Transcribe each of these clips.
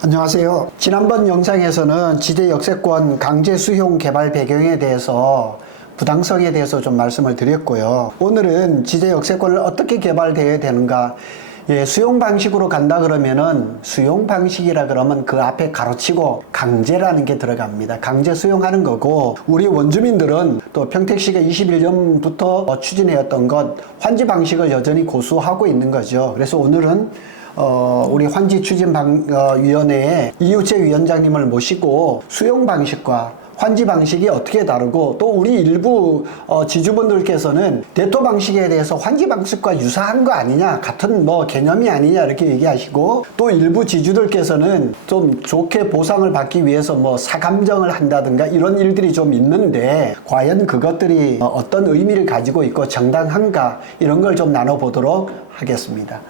안녕하세요. 지난번 영상에서는 지대 역세권 강제 수용 개발 배경에 대해서 부당성에 대해서 좀 말씀을 드렸고요. 오늘은 지대 역세권을 어떻게 개발되어야 되는가, 수용 방식으로 간다 그러면은 수용 방식이라 그러면 그 앞에 가로치고 강제라는 게 들어갑니다. 강제 수용하는 거고, 우리 원주민들은 또 평택시가 21년부터 추진해왔던 것 환지 방식을 여전히 고수하고 있는 거죠. 그래서 오늘은 우리 환지추진위원회의 이유채 위원장님을 모시고 수용 방식과 환지 방식이 어떻게 다르고, 또 우리 일부 지주분들께서는 대토 방식에 대해서 환지 방식과 유사한 거 아니냐, 같은 개념이 아니냐 이렇게 얘기하시고, 또 일부 지주들께서는 좀 좋게 보상을 받기 위해서 사감정을 한다든가 이런 일들이 좀 있는데, 과연 그것들이 어떤 의미를 가지고 있고 정당한가, 이런 걸 좀 나눠보도록 하겠습니다.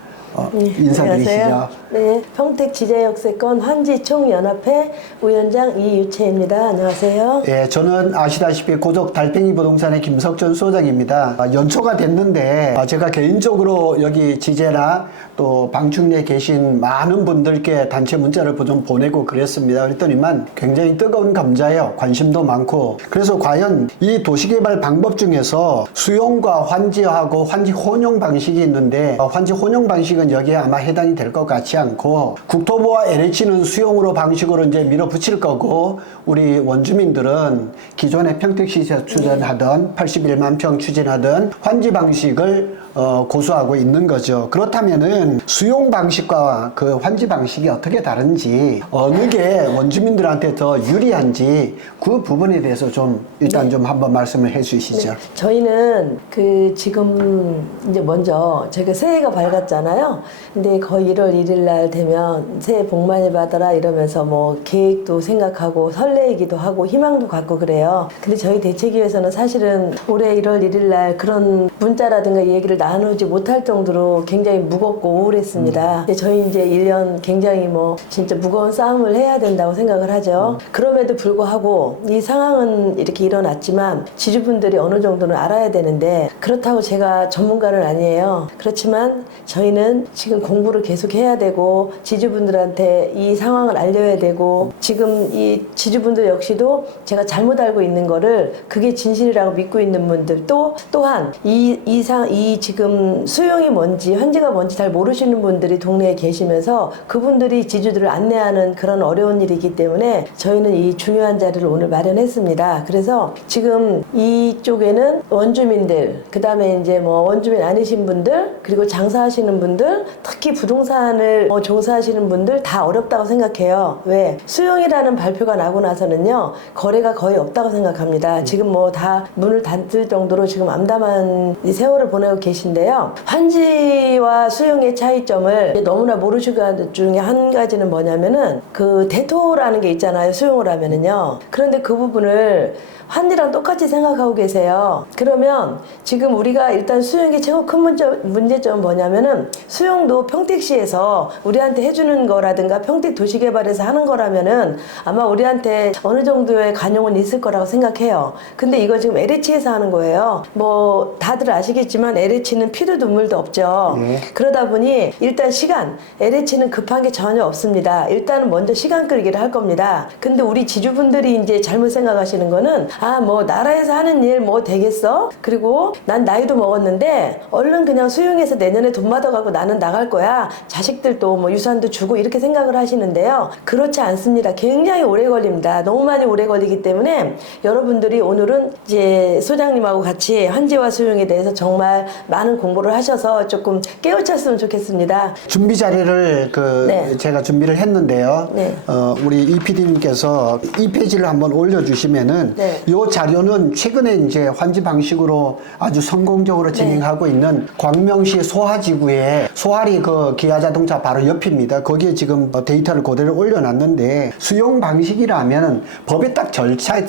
인사드리시죠. 안녕하세요. 네, 평택 지제역세권 환지총연합회 위원장 이유채입니다. 안녕하세요. 예, 저는 아시다시피 고족 달팽이 부동산의 김석준 소장입니다. 연초가 됐는데 제가 개인적으로 여기 지제나 또 방충리에 계신 많은 분들께 단체 문자를 좀 보내고 그랬습니다. 그랬더니만 굉장히 뜨거운 감자예요. 관심도 많고. 그래서 과연 이 도시개발 방법 중에서 수용과 환지하고 환지 혼용 방식이 있는데, 환지 혼용 방식은 여기에 아마 해당이 될 것 같지 않고, 국토부와 LH는 수용으로 방식으로 이제 밀어붙일 거고, 우리 원주민들은 기존의 평택시에서 추진하던 81만 평 추진하던 환지 방식을 고수하고 있는 거죠. 그렇다면은 수용 방식과 그 환지 방식이 어떻게 다른지, 어느 게 원주민들한테 더 유리한지 그 부분에 대해서 좀 일단 좀 한번 말씀을 해 주시죠. 네, 저희는 지금 이제 먼저 저희가 새해가 밝았잖아요. 근데 거의 1월 1일 날 되면 새해 복 많이 받아라 이러면서 계획도 생각하고 설레이기도 하고 희망도 갖고 그래요. 근데 저희 대책위에서는 사실은 올해 1월 1일 날 그런 문자라든가 얘기를 나누지 못할 정도로 굉장히 무겁고 우울했습니다. 저희 이제 1년 굉장히 진짜 무거운 싸움을 해야 된다고 생각을 하죠. 그럼에도 불구하고 이 상황은 이렇게 일어났지만 지주분들이 어느 정도는 알아야 되는데, 그렇다고 제가 전문가는 아니에요. 그렇지만 저희는 지금 공부를 계속 해야 되고, 지주분들한테 이 상황을 알려야 되고, 지금 이 지주분들 역시도 제가 잘못 알고 있는 거를 그게 진실이라고 믿고 있는 분들, 또한 이 지금 수용이 뭔지 환지가 뭔지 잘 모르시는 분들이 동네에 계시면서 그분들이 지주들을 안내하는 그런 어려운 일이기 때문에 저희는 이 중요한 자리를 오늘 마련했습니다. 그래서 지금 이쪽에는 원주민들, 그 다음에 이제 원주민 아니신 분들, 그리고 장사하시는 분들, 특히 부동산을 종사하시는 분들 다 어렵다고 생각해요. 왜? 수용이라는 발표가 나고 나서는요, 거래가 거의 없다고 생각합니다. 지금 다 문을 닫을 정도로 지금 암담한 이 세월을 보내고 계신데요. 환지와 수용의 차이점을 너무나 모르시는 것 중에 한 가지는 뭐냐면은 그 대토라는 게 있잖아요. 수용을 하면은요. 그런데 그 부분을 환지랑 똑같이 생각하고 계세요. 그러면 지금 우리가 일단 수용의 최고 큰 문제점은 뭐냐면은, 수용도 평택시에서 우리한테 해주는 거라든가 평택 도시개발에서 하는 거라면은 아마 우리한테 어느 정도의 관용은 있을 거라고 생각해요. 근데 이거 지금 LH에서 하는 거예요. 다들 아시겠지만 LH는 피도 눈물도 없죠. 그러다 보니 일단 LH는 급한 게 전혀 없습니다. 일단은 먼저 시간 끌기를 할 겁니다. 근데 우리 지주분들이 이제 잘못 생각하시는 거는, 나라에서 하는 일 되겠어? 그리고 난 나이도 먹었는데 얼른 그냥 수용해서 내년에 돈 받아가고 나는 나갈 거야. 자식들도 유산도 주고 이렇게 생각을 하시는데요. 그렇지 않습니다. 굉장히 오래 걸립니다. 너무 많이 오래 걸리기 때문에 여러분들이 오늘은 이제 소장님하고 같이 환지와 수용에 대해서 정말 많은 공부를 하셔서 조금 깨우쳤으면 좋겠습니다. 준비 자료를 네. 제가 준비를 했는데요. 네. 우리 이 PD님께서 이 페이지를 한번 올려주시면은, 네. 이 자료는 최근에 이제 환지 방식으로 아주 성공적으로 진행하고 있는 광명시 소하지구에 소하리 기아자동차 바로 옆입니다. 거기에 지금 데이터를 그대로 올려놨는데, 수용 방식이라면 법에 딱 절차에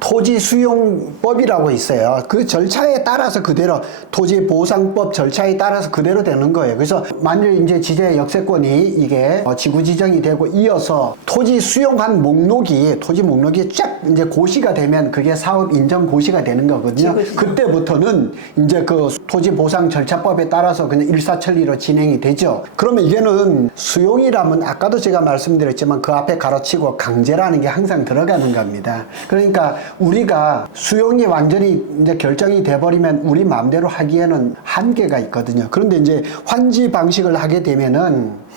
토지 수용법이라고 있어요. 그 절차에 따라서 그대로 토지 보호 토지보상법 절차에 따라서 그대로 되는 거예요. 그래서 만일 이제 지제 역세권이 이게 지구 지정이 되고 이어서 토지 수용한 목록이 토지 목록이 쫙 이제 고시가 되면 그게 사업 인정 고시가 되는 거거든요. 그때부터는 이제 그 토지 보상 절차법에 따라서 그냥 일사천리로 진행이 되죠. 그러면 이게는 수용이라면 아까도 제가 말씀드렸지만 그 앞에 가로치고 강제라는 게 항상 들어가는 겁니다. 그러니까 우리가 수용이 완전히 이제 결정이 돼버리면 우리 마음대로 하기에는 한계가 있거든요. 그런데 이제 환지 방식을 하게 되면은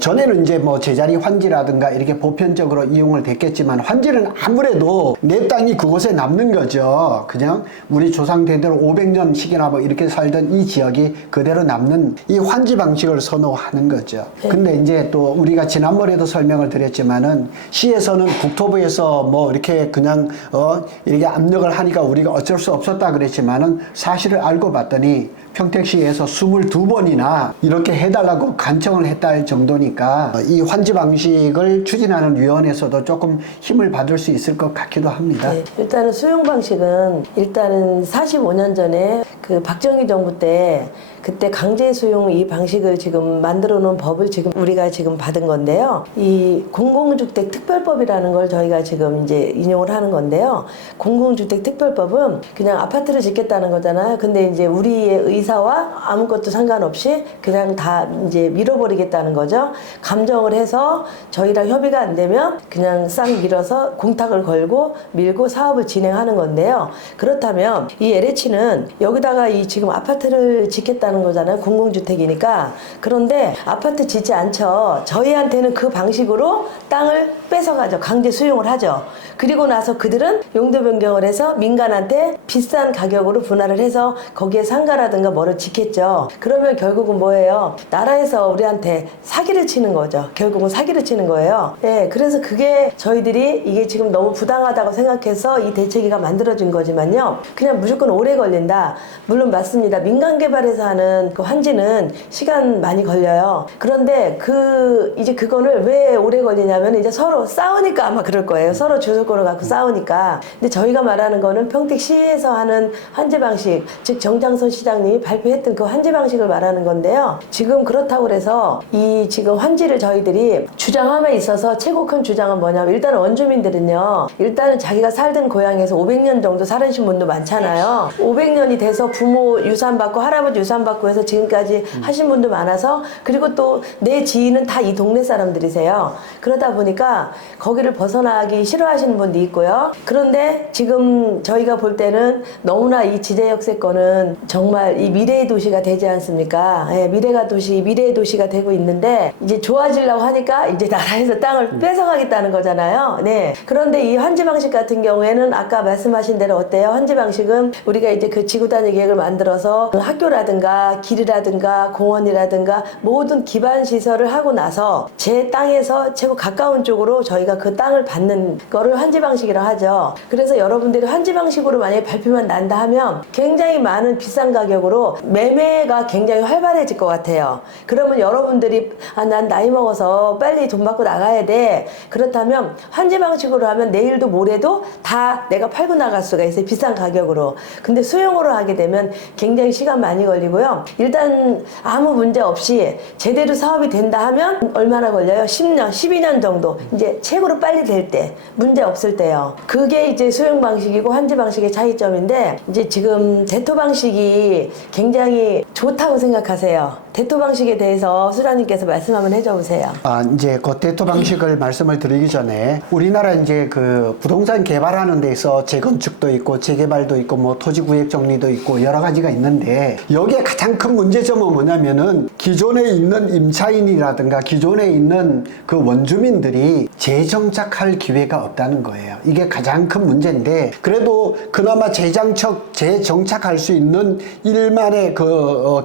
전에는 이제 뭐 제자리 환지라든가 이렇게 보편적으로 이용을 됐겠지만 환지는 아무래도 내 땅이 그곳에 남는 거죠. 그냥 우리 조상 대대로 500년씩이나 뭐 이렇게 살던 이 지역이 그대로 남는 이 환지 방식을 선호하는 거죠. 근데 이제 또 우리가 지난번에도 설명을 드렸지만은 시에서는 국토부에서 뭐 이렇게 그냥 이렇게 압력을 하니까 우리가 어쩔 수 없었다 그랬지만은 사실을 알고 봤더니 평택시에서 22번이나 이렇게 해달라고 간청을 했다 할 정도니까 이 환지 방식을 추진하는 위원회에서도 조금 힘을 받을 수 있을 것 같기도 합니다. 네, 일단은 수용 방식은 일단은 45년 전에 그 박정희 정부 때 그때 강제 수용 이 방식을 지금 만들어 놓은 법을 지금 우리가 지금 받은 건데요. 이 공공주택 특별법이라는 걸 저희가 지금 이제 인용을 하는 건데요. 공공주택 특별법은 그냥 아파트를 짓겠다는 거잖아요. 근데 이제 우리의 의사와 아무것도 상관없이 그냥 다 이제 밀어버리겠다는 거죠. 감정을 해서 저희랑 협의가 안 되면 그냥 싹 밀어서 공탁을 걸고 밀고 사업을 진행하는 건데요. 그렇다면 이 LH는 여기다가 이 지금 아파트를 짓겠다는 거잖아요. 공공주택이니까. 그런데 아파트 짓지 않죠. 저희한테는 그 방식으로 땅을 뺏어가죠. 강제 수용을 하죠. 그리고 나서 그들은 용도 변경을 해서 민간한테 비싼 가격으로 분할을 해서 거기에 상가라든가 뭐를 짓겠죠. 그러면 결국은 뭐예요? 나라에서 우리한테 사기를 치는 거죠. 결국은 사기를 치는 거예요. 예, 그래서 그게 저희들이 이게 지금 너무 부당하다고 생각해서 이 대책위가 만들어진 거지만요. 그냥 무조건 오래 걸린다. 물론 맞습니다. 민간 개발에서 하는 그 환지는 시간 많이 걸려요. 그런데 이제 그거를 왜 오래 걸리냐면 이제 서로 싸우니까 아마 그럴 거예요. 서로 주소권을 갖고 싸우니까. 근데 저희가 말하는 거는 평택시에서 하는 환지 방식, 즉 정장선 시장님이 발표했던 그 환지 방식을 말하는 건데요. 지금 그렇다고 그래서 이 지금 환지를 저희들이 주장함에 있어서 최고 큰 주장은 뭐냐면 일단은 원주민들은요. 일단은 자기가 살던 고향에서 500년 정도 살으신 분도 많잖아요. 500년이 돼서 부모 유산 받고 할아버지 유산 받고 해서 지금까지 하신 분도 많아서 그리고 또 내 지인은 다 이 동네 사람들이세요. 그러다 보니까 거기를 벗어나기 싫어하시는 분도 있고요. 그런데 지금 저희가 볼 때는 너무나 이 지제역세권은 정말 이 미래의 도시가 되지 않습니까? 예, 미래의 도시가 되고 있는데 이제 좋아지려고 하니까 이제 나라에서 땅을 뺏어가겠다는 거잖아요. 네. 그런데 이 환지 방식 같은 경우에는 아까 말씀하신 대로 어때요? 환지 방식은 우리가 이제 그 지구단위 계획을 만들어서 학교라든가 길이라든가 공원이라든가 모든 기반 시설을 하고 나서 제 땅에서 최고 가까운 쪽으로 저희가 그 땅을 받는 거를 환지 방식이라고 하죠. 그래서 여러분들이 환지 방식으로 만약에 발표만 난다 하면 굉장히 많은 비싼 가격으로 매매가 굉장히 활발해질 것 같아요. 그러면 여러분들이 난 나이 먹어서 빨리 돈 받고 나가야 돼. 그렇다면 환지 방식으로 하면 내일도 모레도 다 내가 팔고 나갈 수가 있어요. 비싼 가격으로. 근데 수용으로 하게 되면 굉장히 시간 많이 걸리고요. 일단 아무 문제 없이 제대로 사업이 된다 하면 얼마나 걸려요? 10년, 12년 정도. 이제 최고로 빨리 될 때, 문제 없을 때요. 그게 이제 수용 방식이고 환지 방식의 차이점인데 이제 지금 대토 방식이 굉장히 좋다고 생각하세요. 대토 방식에 대해서 수장님께서 말씀 한번 해줘 보세요. 이제 그 대토 방식을 말씀을 드리기 전에 우리나라 이제 그 부동산 개발하는 데서 재건축도 있고 재개발도 있고 뭐 토지 구획 정리도 있고 여러 가지가 있는데 여기에 가장 큰 문제점은 뭐냐면은 기존에 있는 임차인이라든가 기존에 있는 그 원주민들이 재정착할 기회가 없다는 거예요. 이게 가장 큰 문제인데 그래도 그나마 재정착할 수 있는 일만의 그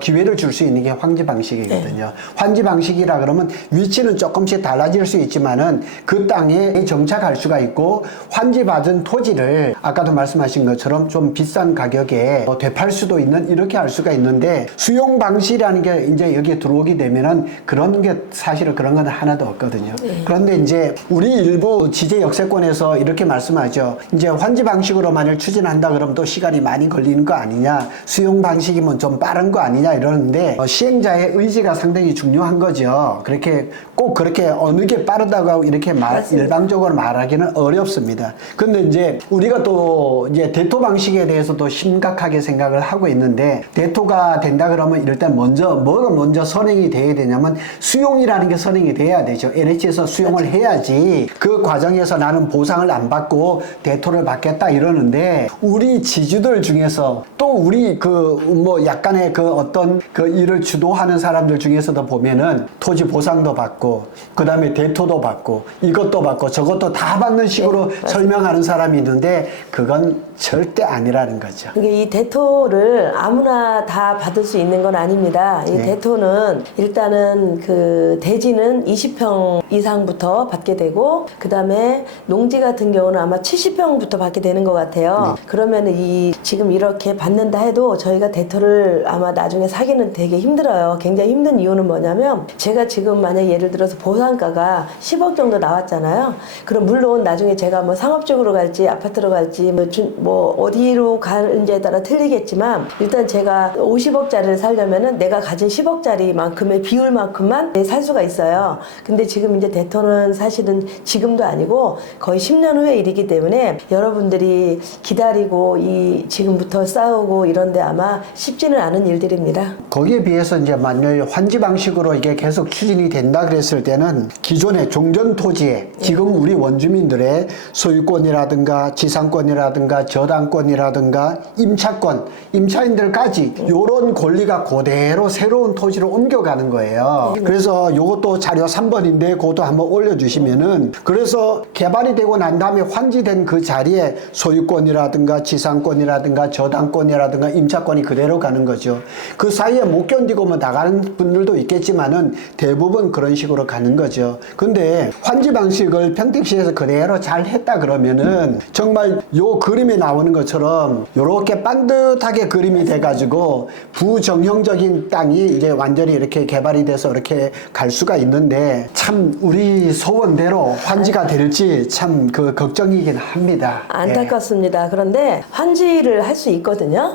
기회를 줄 수 있는 게 환지 방식이거든요. 환지 방식이라 그러면 위치는 조금씩 달라질 수 있지만은 그 땅에 정착할 수가 있고 환지 받은 토지를 아까도 말씀하신 것처럼 좀 비싼 가격에 되팔 수도 있는 이렇게 할 수가 있는데 수용 방식이라는 게 이제 여기에 들어오게 되면은 그런 게 사실은 그런 건 하나도 없거든요. 그런데 이제 우리 일부 지제 역세권에서 이렇게 말씀하죠. 이제 환지 방식으로 만약 추진한다 그러면 또 시간이 많이 걸리는 거 아니냐, 수용 방식이면 좀 빠른 거 아니냐 이러는데 시행자의 의지가 상당히 중요한 거죠. 그렇게 꼭 그렇게 어느 게 빠르다고 이렇게 일방적으로 말하기는 어렵습니다. 근데 이제 우리가 또 이제 대토 방식에 대해서도 심각하게 생각을 하고 있는데 대토가 된다 그러면 일단 뭐가 먼저 선행이 돼야 되냐면 수용이라는 게 선행이 돼야 되죠. LH에서 수용을 해야지 그 과정에서 나는 보상을 안 받고 대토를 받겠다 이러는데 우리 지주들 중에서 또 우리 약간의 어떤 일을 주도하는 사람들 중에서도 보면은 토지 보상도 받고 그 다음에 대토도 받고 이것도 받고 저것도 다 받는 식으로 설명하는 사람이 있는데 그건 절대 아니라는 거죠. 이게 이 대토를 아무나 다 받을 수 있는 건 아닙니다. 이 대토는 일단은 그 대지는 20평 이상부터 받게 되고 그 다음에 농지 같은 경우는 아마 70평부터 받게 되는 것 같아요. 그러면은 지금 이렇게 받는다 해도 저희가 대토를 아마 나중에 사기는 되게 힘들어요. 굉장히 힘든 이유는 뭐냐면 제가 지금 만약 예를 들어서 보상가가 10억 정도 나왔잖아요. 그럼 물론 나중에 제가 뭐 상업적으로 갈지 아파트로 갈지 뭐 어디로 가는지에 따라 틀리겠지만 일단 제가 50억짜리를 살려면은 내가 가진 10억짜리만큼의 비율만큼만 살 수가 있어요. 근데 지금 이제 대토는 사실은 지금도 아니고 거의 10년 후의 일이기 때문에 여러분들이 기다리고 지금부터 싸우고 이런데 아마 쉽지는 않은 일들입니다. 거기에 비해서 이제 만약 환지 방식으로 이게 계속 추진이 된다 그랬을 때는 기존의 종전 토지에 지금 우리 원주민들의 소유권이라든가 지상권이라든가 저당권이라든가 임차권, 임차인들까지 이런 권리가 그대로 새로운 토지로 옮겨가는 거예요. 그래서 이것도 자료 3번인데 그것도 한번 올려주시면은 그래서 개발이 되고 난 다음에 환지된 그 자리에 소유권이라든가 지상권이라든가 저당권이라든가 임차권이 그대로 가는 거죠. 그 사이에 못 견디고 뭐 나가는 분들도 있겠지만은 대부분 그런 식으로 가는 거죠. 근데 환지 방식을 평택시에서 그대로 잘 했다 그러면은 정말 요 그림에 나오는 것처럼 요렇게 반듯하게 그림이 돼가지고 부정형적인 땅이 이제 완전히 이렇게 개발이 돼서 이렇게 갈 수가 있는데 참 우리 소원대로 환지가 될지 참 걱정이긴 합니다. 안타깝습니다. 그런데 환지를 할 수 있거든요.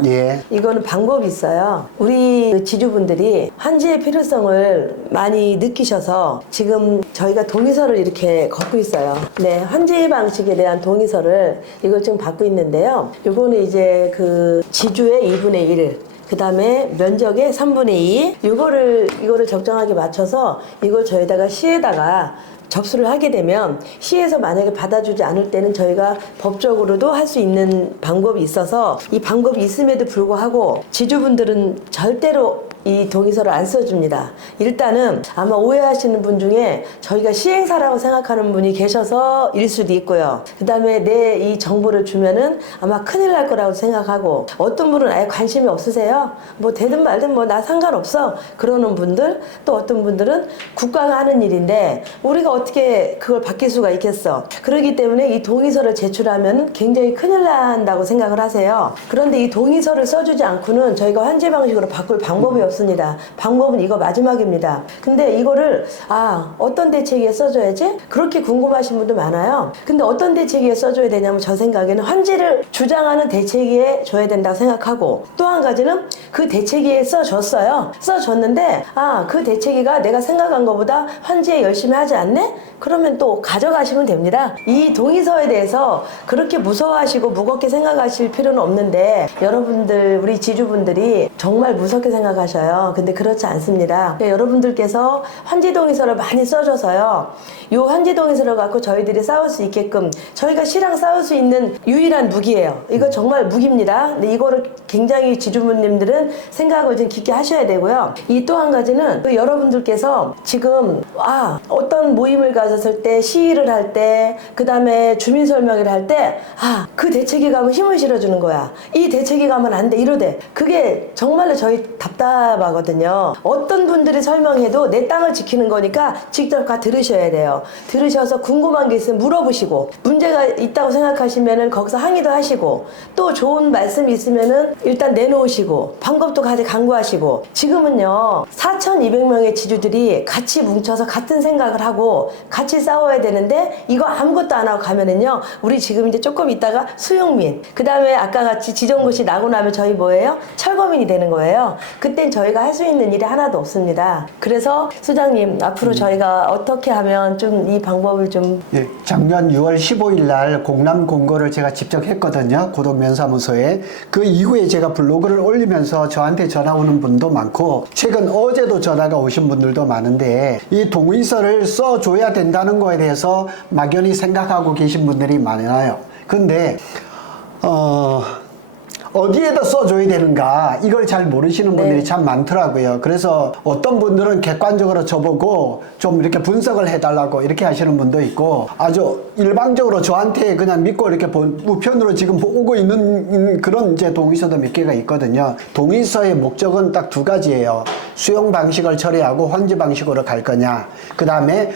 이거는 방법이 있어요. 우리 지주분들이 환지의 필요성을 많이 느끼셔서 지금 저희가 동의서를 이렇게 걷고 있어요. 네, 환지 방식에 대한 동의서를 이걸 지금 받고 있는데요. 이거는 이제 그 지주의 2분의 1. 그 다음에 면적의 3분의 2. 이거를 적정하게 맞춰서 이걸 저희다가 시에다가 접수를 하게 되면 시에서 만약에 받아주지 않을 때는 저희가 법적으로도 할 수 있는 방법이 있어서 이 방법이 있음에도 불구하고 지주분들은 절대로 이 동의서를 안 써줍니다. 일단은 아마 오해하시는 분 중에 저희가 시행사라고 생각하는 분이 계셔서 일 수도 있고요. 그 다음에 내 이 정보를 주면은 아마 큰일 날 거라고 생각하고 어떤 분은 아예 관심이 없으세요. 뭐 되든 말든 뭐 나 상관없어 그러는 분들, 또 어떤 분들은 국가가 하는 일인데 우리가 어떻게 그걸 바뀔 수가 있겠어. 그렇기 때문에 이 동의서를 제출하면 굉장히 큰일 난다고 생각을 하세요. 그런데 이 동의서를 써주지 않고는 저희가 환지 방식으로 바꿀 방법이 없습니다. 방법은 이거 마지막입니다. 근데 이거를 어떤 대책에 써줘야지? 그렇게 궁금하신 분도 많아요. 근데 어떤 대책에 써줘야 되냐면 저 생각에는 환지를 주장하는 대책에 줘야 된다고 생각하고 또 한 가지는 그 대책에 써줬어요. 써줬는데 그 대책이가 내가 생각한 것보다 환지에 열심히 하지 않네? 그러면 또 가져가시면 됩니다. 이 동의서에 대해서 그렇게 무서워하시고 무겁게 생각하실 필요는 없는데 여러분들 우리 지주분들이 정말 무섭게 생각하셔요. 근데 그렇지 않습니다. 여러분들께서 환지 동의서를 많이 써줘서요. 이 환지 동의서를 갖고 저희들이 싸울 수 있게끔 저희가 시랑 싸울 수 있는 유일한 무기예요. 이거 정말 무기입니다. 근데 이거를 굉장히 지주분님들은 생각을 좀 깊게 하셔야 되고요. 이 또 한 가지는 여러분들께서 지금 어떤 모임을 가졌을 때 시위를 할 때 그 다음에 주민설명회를 할 때 그 대책이 가면 힘을 실어주는 거야. 이 대책이 가면 안 돼 이러대. 그게 정말로 저희 답답 복잡하거든요. 어떤 분들이 설명해도 내 땅을 지키는 거니까 직접 가 들으셔야 돼요. 들으셔서 궁금한 게 있으면 물어보시고, 문제가 있다고 생각하시면은 거기서 항의도 하시고, 또 좋은 말씀이 있으면은 일단 내놓으시고, 방법도 같이 강구하시고. 지금은요 4,200명의 지주들이 같이 뭉쳐서 같은 생각을 하고 같이 싸워야 되는데, 이거 아무것도 안 하고 가면은요, 우리 지금 이제 조금 있다가 수용민, 그 다음에 아까 같이 지정고시 나고 나면 저희 뭐예요? 철거민이 되는 거예요. 그땐 저희가 할 수 있는 일이 하나도 없습니다. 그래서 소장님, 앞으로 저희가 어떻게 하면 좀 이 방법을 좀. 예, 작년 6월 15일 날 공람 공고를 제가 직접 했거든요. 고독면사무소에. 그 이후에 제가 블로그를 올리면서 저한테 전화 오는 분도 많고, 최근 어제도 전화가 오신 분들도 많은데, 이 동의서를 써줘야 된다는 거에 대해서 막연히 생각하고 계신 분들이 많아요. 근데 어디에다 써줘야 되는가, 이걸 잘 모르시는 분들이 네. 참 많더라고요. 그래서 어떤 분들은 객관적으로 저보고 좀 이렇게 분석을 해달라고 이렇게 하시는 분도 있고, 아주 일방적으로 저한테 그냥 믿고 이렇게 우편으로 지금 오고 있는 그런 이제 동의서도 몇 개가 있거든요. 동의서의 목적은 딱 두 가지예요. 수용 방식을 처리하고 환지 방식으로 갈 거냐, 그 다음에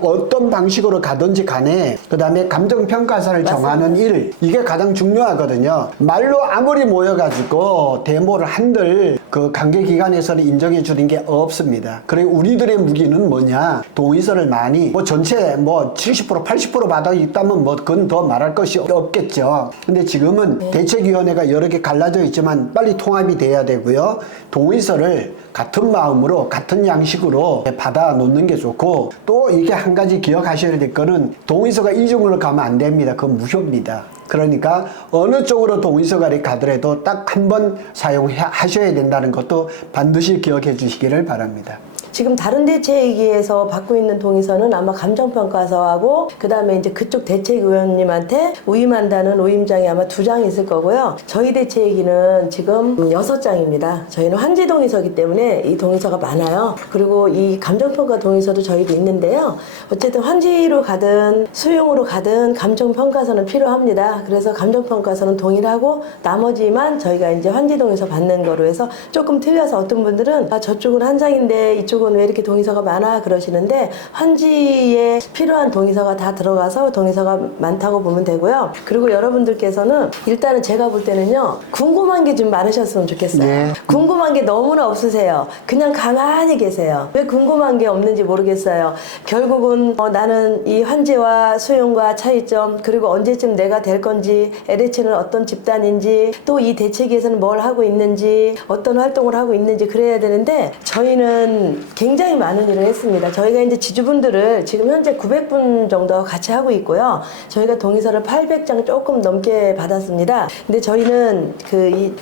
어떤 방식으로 가든지 간에, 그 다음에 감정평가사를 정하는 일, 이게 가장 중요하거든요. 말로 아무리 모여가지고 데모를 한들 그 관계기관에서는 인정해 주는 게 없습니다. 그리고 우리들의 무기는 뭐냐, 동의서를 많이 전체 70% 80% 받아 있다면 그건 더 말할 것이 없겠죠. 근데 지금은 대책위원회가 여러 개 갈라져 있지만 빨리 통합이 돼야 되고요. 동의서를 같은 마음으로 같은 양식으로 받아 놓는 게 좋고, 또 이게 한 가지 기억하셔야 될 거는, 동의서가 이중으로 가면 안 됩니다. 그건 무효입니다. 그러니까 어느 쪽으로 동의서가 가더라도 딱 한 번 사용하셔야 된다는 것도 반드시 기억해 주시기를 바랍니다. 지금 다른 대책위에서 받고 있는 동의서는 아마 감정평가서하고, 그 다음에 이제 그쪽 대책위원님한테 위임한다는 위임장이 아마 2장이 있을 거고요. 저희 대책위는 지금 6장입니다. 저희는 환지 동의서기 때문에 이 동의서가 많아요. 그리고 이 감정평가 동의서도 저희도 있는데요. 어쨌든 환지로 가든 수용으로 가든 감정평가서는 필요합니다. 그래서 감정평가서는 동일하고, 나머지만 저희가 이제 환지 동의서 받는 거로 해서 조금 틀려서 어떤 분들은 저쪽은 한 장인데 이쪽은 왜 이렇게 동의서가 많아 그러시는데, 환지에 필요한 동의서가 다 들어가서 동의서가 많다고 보면 되고요. 그리고 여러분들께서는 일단은 제가 볼 때는요, 궁금한 게 좀 많으셨으면 좋겠어요. 네. 궁금한 게 너무나 없으세요. 그냥 가만히 계세요. 왜 궁금한 게 없는지 모르겠어요. 결국은 나는 이 환지와 수용과 차이점, 그리고 언제쯤 내가 될 건지, LH는 어떤 집단인지, 또 이 대책위에서는 뭘 하고 있는지, 어떤 활동을 하고 있는지 그래야 되는데, 저희는 굉장히 많은 일을 했습니다. 저희가 이제 지주분들을 지금 현재 900분 정도 같이 하고 있고요. 저희가 동의서를 800장 조금 넘게 받았습니다. 근데 저희는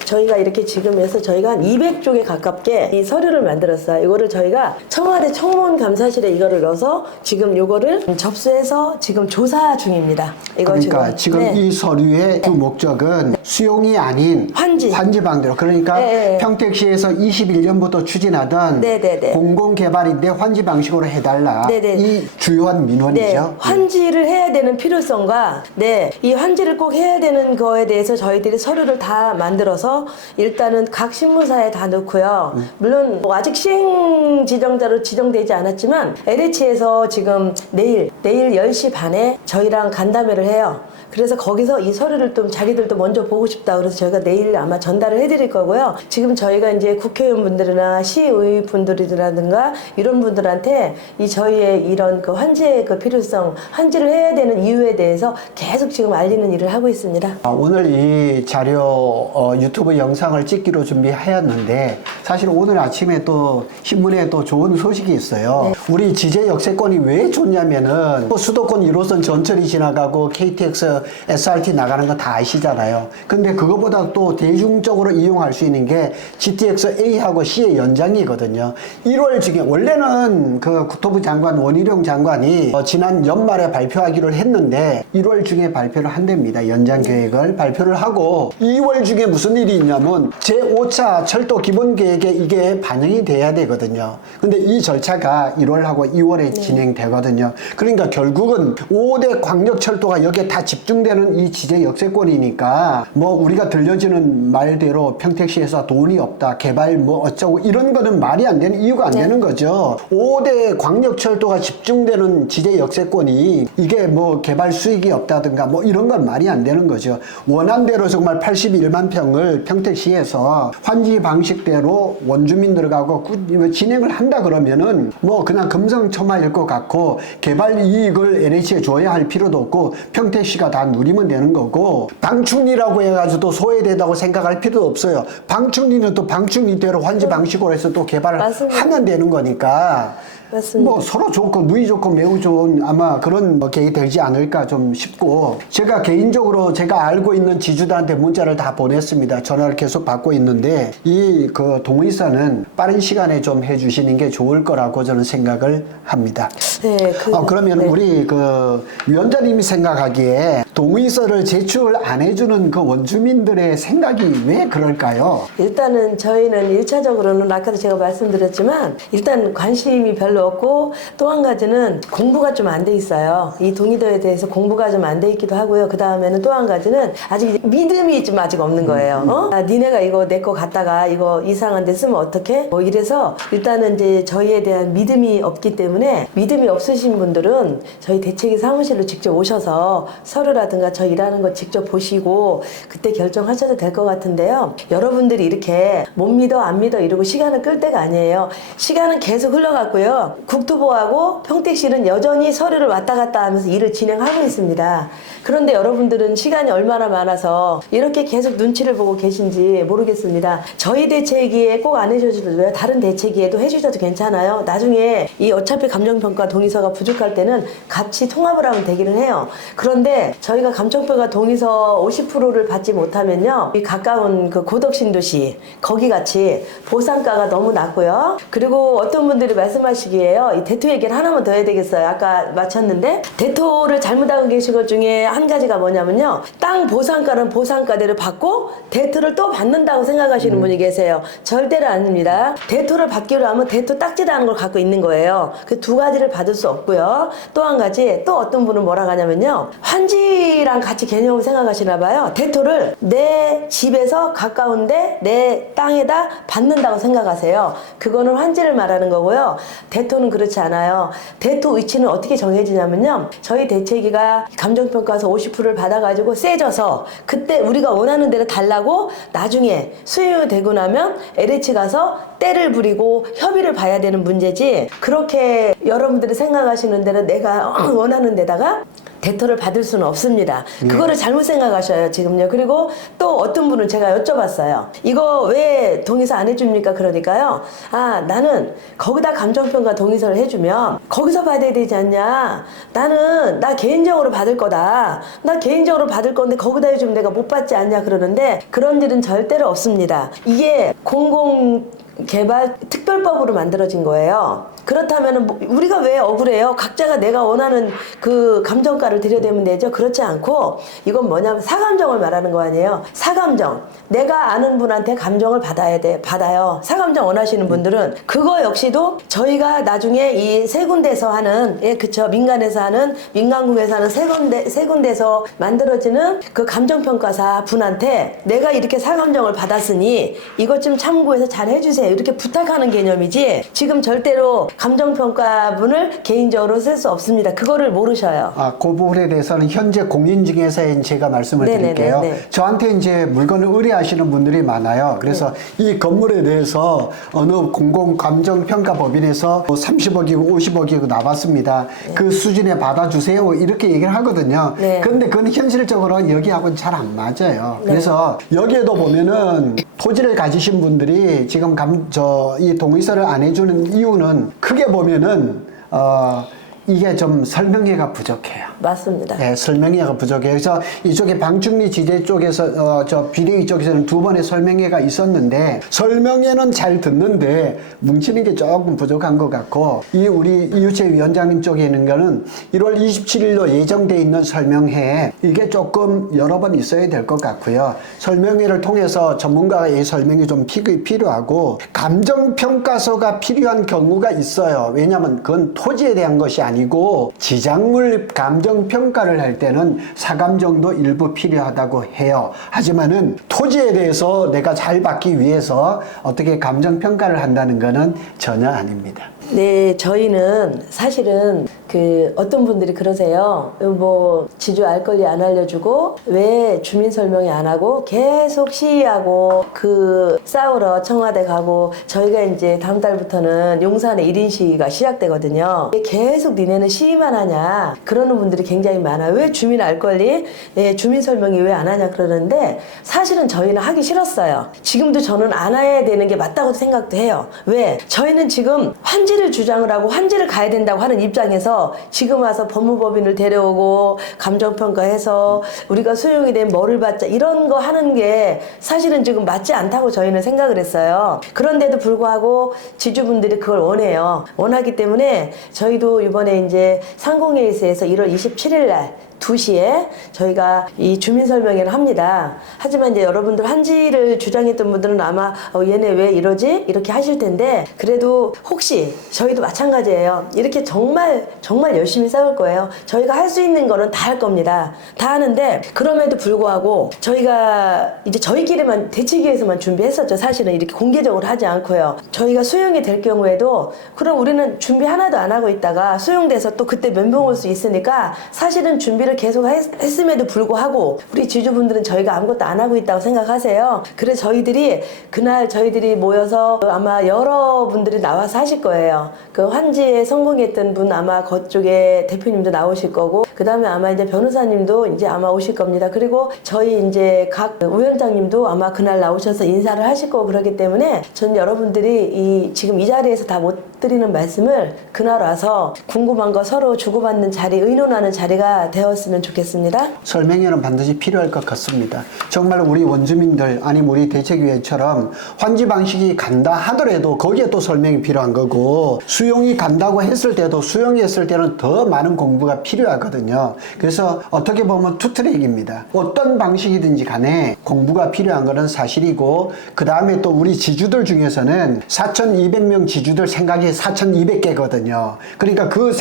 저희가 이렇게 지금 해서 저희가 한 200쪽에 가깝게 이 서류를 만들었어요. 이거를 저희가 청와대 청문감사실에 이거를 넣어서 지금 이거를 접수해서 지금 조사 중입니다. 이거 그러니까 지금 네. 이 서류의 주 목적은 수용이 아닌 환지 방대로, 그러니까 네. 평택시에서 21년부터 추진하던 네. 공공개발인데 환지 방식으로 해달라. 네. 이 주요한 민원이죠. 네, 환지를 해야 되는 필요성과, 이 환지를 꼭 해야 되는 거에 대해서 저희들이 서류를 다 만들어서 일단은 각 신문사에 다 넣고요. 물론 아직 시행 지정자로 지정되지 않았지만, LH에서 지금 내일 10시 반에 저희랑 간담회를 해요. 그래서 거기서 이 서류를 좀 자기들도 먼저 보고 싶다 그래서 저희가 내일 아마 전달을 해드릴 거고요. 지금 저희가 이제 국회의원분들이나 시의분들이라든가 이런 분들한테 이 저희의 이런 그 환지의 그 필요성, 환지를 해야 되는 이유에 대해서 계속 지금 알리는 일을 하고 있습니다. 오늘 이 자료 유튜브 영상을 찍기로 준비하였는데, 사실 오늘 아침에 또 신문에 또 좋은 소식이 있어요. 네. 우리 지제 역세권이 왜 좋냐면은 수도권 1호선 전철이 지나가고 KTX, SRT 나가는 거 다 아시잖아요. 근데 그거보다 또 대중적으로 이용할 수 있는 게 GTX A하고 C의 연장이거든요. 1월 1월 중에 원래는 그 국토부 장관 원희룡 장관이 지난 연말에 발표하기로 했는데 1월 중에 발표를 한답니다. 연장 계획을 발표를 하고 2월 중에 무슨 일이 있냐면 제5차 철도 기본 계획에 이게 반영이 돼야 되거든요. 근데 이 절차가 1월하고 2월에 진행되거든요. 그러니까 결국은 5대 광역철도가 여기에 다 집중되는 이 지제 역세권이니까 뭐 우리가 들려지는 말대로 평택시에서 돈이 없다, 개발 뭐 어쩌고 이런 거는 말이 안 되는 이유가 안 되는 거죠. 5대 광역철도가 집중되는 지제 역세권이 이게 뭐 개발 수익이 없다든가 뭐 이런 건 말이 안 되는 거죠. 원안대로 정말 81만 평을 평택시에서 환지 방식대로 원주민 들어가고 진행을 한다 그러면은 뭐 그냥 금성첨화일 것 같고 개발 이익을 LH에 줘야 할 필요도 없고 평택시가 다 누리면 되는 거고 방충리라고 해가지고 또 소외되다고 생각할 필요도 없어요. 방충리는 또 방충리대로 환지 방식으로 해서 또 개발을 맞습니다. 하면 되는 거니까 맞습니다. 뭐 서로 좋고 누이 좋고 매우 좋은 아마 그런 뭐 계획이 되지 않을까 좀 싶고 제가 개인적으로 제가 알고 있는 지주들한테 문자를 다 보냈습니다. 전화를 계속 받고 있는데 이 그 동의서는 빠른 시간에 좀 해주시는 게 좋을 거라고 저는 생각을 합니다. 네, 그러면 네. 우리 그 위원장님이 생각하기에 동의서를 제출 안 해주는 그 원주민들의 생각이 왜 그럴까요? 일단은 저희는 1차적으로는 아까도 제가 말씀드렸지만 일단 관심이 별로 없고 또 한 가지는 공부가 좀 안 돼 있어요. 이 동의도에 대해서 공부가 좀 안 돼 있기도 하고요. 그 다음에는 또 한 가지는 아직 믿음이 좀 아직 없는 거예요. 아, 니네가 이거 내 거 갖다가 이거 이상한 데 쓰면 어떡해? 뭐 이래서 일단은 이제 저희에 대한 믿음이 없기 때문에 믿음이 없으신 분들은 저희 대책위 사무실로 직접 오셔서 서류라든가 저 일하는 거 직접 보시고 그때 결정하셔도 될 것 같은데요. 여러분들이 이렇게 못 믿어 안 믿어 이러고 시간을 끌 때가 아니에요. 시간은 계속 흘러갔고요. 국토부하고 평택시는 여전히 서류를 왔다 갔다 하면서 일을 진행하고 있습니다. 그런데 여러분들은 시간이 얼마나 많아서 이렇게 계속 눈치를 보고 계신지 모르겠습니다. 저희 대책위에 꼭 안 해주셔도 돼요. 다른 대책위에도 해주셔도 괜찮아요. 나중에 이 어차피 감정평가 동의서가 부족할 때는 같이 통합을 하면 되기는 해요. 그런데 저희가 감정평가 동의서 50%를 받지 못하면요. 이 가까운 그 고덕신도시 거기 같이 보상가가 너무 낮고요. 그리고 어떤 분들이 말씀하시기에요. 이 대토 얘기를 하나만 더 해야 되겠어요. 아까 마쳤는데 대토를 잘못하고 계신 것 중에 한 가지가 뭐냐면요. 땅 보상가는 보상가대로 받고 대토를 또 받는다고 생각하시는 분이 계세요. 절대로 아닙니다. 대토를 받기로 하면 대토 딱지라는 걸 갖고 있는 거예요. 그 두 가지를 받을 수 없고요. 또 한 가지 또 어떤 분은 뭐라 하냐면요. 환지랑 같이 개념을 생각하시나 봐요. 대토를 내 집에서 가까운데 내 땅에다 받는다고 생각하세요. 그거는 환지를 말하는 거고요. 대토는 그렇지 않아요. 대토 위치는 어떻게 정해지냐면요. 저희 대책위가 감정평가서 50%를 받아가지고 세져서 그때 우리가 원하는 대로 달라고 나중에 수요되고 나면 LH 가서 때를 부리고 협의를 봐야 되는 문제지 그렇게 여러분들이 생각하시는 대로 내가 원하는 데다가 대토를 받을 수는 없습니다. 그거를 잘못 생각하셔요, 지금요. 그리고 또 어떤 분은 제가 여쭤봤어요. 이거 왜 동의서 안 해줍니까? 그러니까요. 아, 나는 거기다 감정평가 동의서를 해주면 거기서 받아야 되지 않냐? 나 개인적으로 받을 거다. 나 개인적으로 받을 건데 거기다 해주면 내가 못 받지 않냐? 그러는데 그런 일은 절대로 없습니다. 이게 공공개발 특별법으로 만들어진 거예요. 그렇다면 우리가 왜 억울해요? 각자가 내가 원하는 그 감정가를 들여대면 되죠. 그렇지 않고 이건 뭐냐면 사감정을 말하는 거 아니에요. 사감정. 내가 아는 분한테 감정을 받아요. 사감정 원하시는 분들은 그거 역시도 저희가 나중에 이 세 군데서 하는 그쵸 민간에서 하는 민간국에서 하는 세 군데서 만들어지는 그 감정평가사 분한테 내가 이렇게 사감정을 받았으니 이것 좀 참고해서 잘 해주세요. 이렇게 부탁하는 개념이지 지금 절대로 감정평가분을 개인적으로 쓸 수 없습니다. 그거를 모르셔요. 아, 그 부분에 대해서는 현재 공인중개사에 제가 말씀을 드릴게요. 저한테 이제 물건을 의뢰하시는 분들이 많아요. 그래서 이 건물에 대해서 어느 공공감정평가법인에서 30억이고 50억이고 나왔습니다. 그 수준에 받아주세요. 이렇게 얘기를 하거든요. 그런데 그건 현실적으로 여기하고는 잘 안 맞아요. 그래서 여기에도 보면은 토지를 가지신 분들이 지금 이 동의서를 안 해주는 이유는 크게 보면은 이게 좀 설명회가 부족해요. 맞습니다. 네, 설명회가 부족해요. 그래서 이쪽에 방충리 지대 쪽에서 저 비대위 쪽에서는 2번의 설명회가 있었는데 설명회는 잘 듣는데 뭉치는 게 조금 부족한 것 같고 이 우리 이유채 위원장님 쪽에 있는 거는 1월 27일로 예정돼 있는 설명회 이게 조금 여러 번 있어야 될 것 같고요. 설명회를 통해서 전문가의 설명이 좀 필요하고 감정평가서가 필요한 경우가 있어요. 왜냐하면 그건 토지에 대한 것이 아니고 지작물 감정평가를 할 때는 사감정도 일부 필요하다고 해요. 하지만은 토지에 대해서 내가 잘 받기 위해서 어떻게 감정평가를 한다는 것은 전혀 아닙니다. 네, 저희는 사실은 어떤 분들이 그러세요. 뭐 지주 알 권리 안 알려주고 왜 주민 설명회 안 하고 계속 시위하고 싸우러 청와대 가고 저희가 이제 다음 달부터는 용산에 1인 시위가 시작되거든요. 계속 니네는 시위만 하냐 그러는 분들이 굉장히 많아요. 왜 주민 알 권리 주민 설명회 왜 안 하냐 그러는데 사실은 저희는 하기 싫었어요. 지금도 저는 안 해야 되는 게 맞다고 생각도 해요. 왜? 저희는 지금 환지를 주장을 하고 환지를 가야 된다고 하는 입장에서 지금 와서 법무법인을 데려오고 감정평가해서 우리가 수용이 된 뭐를 받자 이런 거 하는 게 사실은 지금 맞지 않다고 저희는 생각을 했어요. 그런데도 불구하고 지주분들이 그걸 원해요. 원하기 때문에 저희도 이번에 이제 상공회의소에서 1월 27일 날 2시에 저희가 이 주민설명회를 합니다. 하지만 이제 여러분들 한지를 주장했던 분들은 아마 얘네 왜 이러지? 이렇게 하실 텐데 그래도 혹시 저희도 마찬가지예요. 이렇게 정말 열심히 싸울 거예요. 저희가 할 수 있는 거는 다 할 겁니다. 다 하는데 그럼에도 불구하고 저희가 이제 저희끼리만 대치기에서만 준비했었죠. 사실은 이렇게 공개적으로 하지 않고요. 저희가 수용이 될 경우에도 그럼 우리는 준비 하나도 안 하고 있다가 수용돼서 또 그때 멘붕 올 수 있으니까 사실은 준비를 계속 했음에도 불구하고 우리 지주분들은 저희가 아무것도 안 하고 있다고 생각하세요. 그래서 그날 저희들이 모여서 아마 여러분들이 나와서 하실 거예요. 그 환지에 성공했던 분 아마 그쪽에 대표님도 나오실 거고 그 다음에 아마 이제 변호사님도 이제 아마 오실 겁니다. 그리고 저희 이제 각 위원장님도 아마 그날 나오셔서 인사를 하실 거고 그러기 때문에 전 여러분들이 지금 이 자리에서 다 못 드리는 말씀을 그날 와서 궁금한 거 서로 주고받는 자리, 의논하는 자리가 되었으면 좋겠습니다. 설명회는 반드시 필요할 것 같습니다. 정말 우리 원주민들 아니면 우리 대책위원처럼 환지 방식이 간다 하더라도 거기에 또 설명이 필요한 거고 수용이 간다고 했을 때도 수용했을 때는 더 많은 공부가 필요하거든요. 그래서 어떻게 보면 투트랙입니다. 어떤 방식이든지 간에 공부가 필요한 거는 사실이고 그 다음에 또 우리 지주들 중에서는 4,200명 지주들 생각이 4,200개거든요. 그러니까 그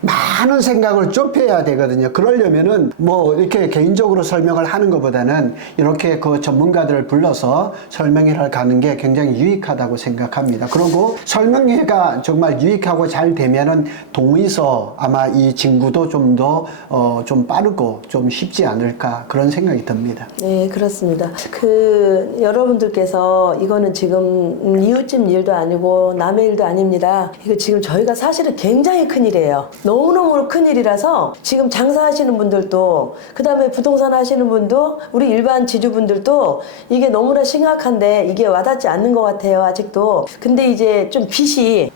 많은 생각을 좁혀야 되거든요. 그러려면은 뭐 이렇게 개인적으로 설명을 하는 것보다는 이렇게 그 전문가들을 불러서 설명회를 가는 게 굉장히 유익하다고 생각합니다. 그리고 설명회가 정말 유익하고 잘 되면은 동의서 아마 이 진구도 좀 더 좀 빠르고 좀 쉽지 않을까 그런 생각이 듭니다. 네, 그렇습니다. 여러분들께서 이거는 지금 이웃집 일도 아니고 남의 일도 아닙니다. 이거 지금 저희가 사실은 굉장히 큰일이에요. 너무너무 큰일이라서 지금 장사하시는 분들도 그 다음에 부동산 하시는 분도 우리 일반 지주분들도 이게 너무나 심각한데 이게 와닿지 않는 것 같아요. 아직도. 근데 이제 좀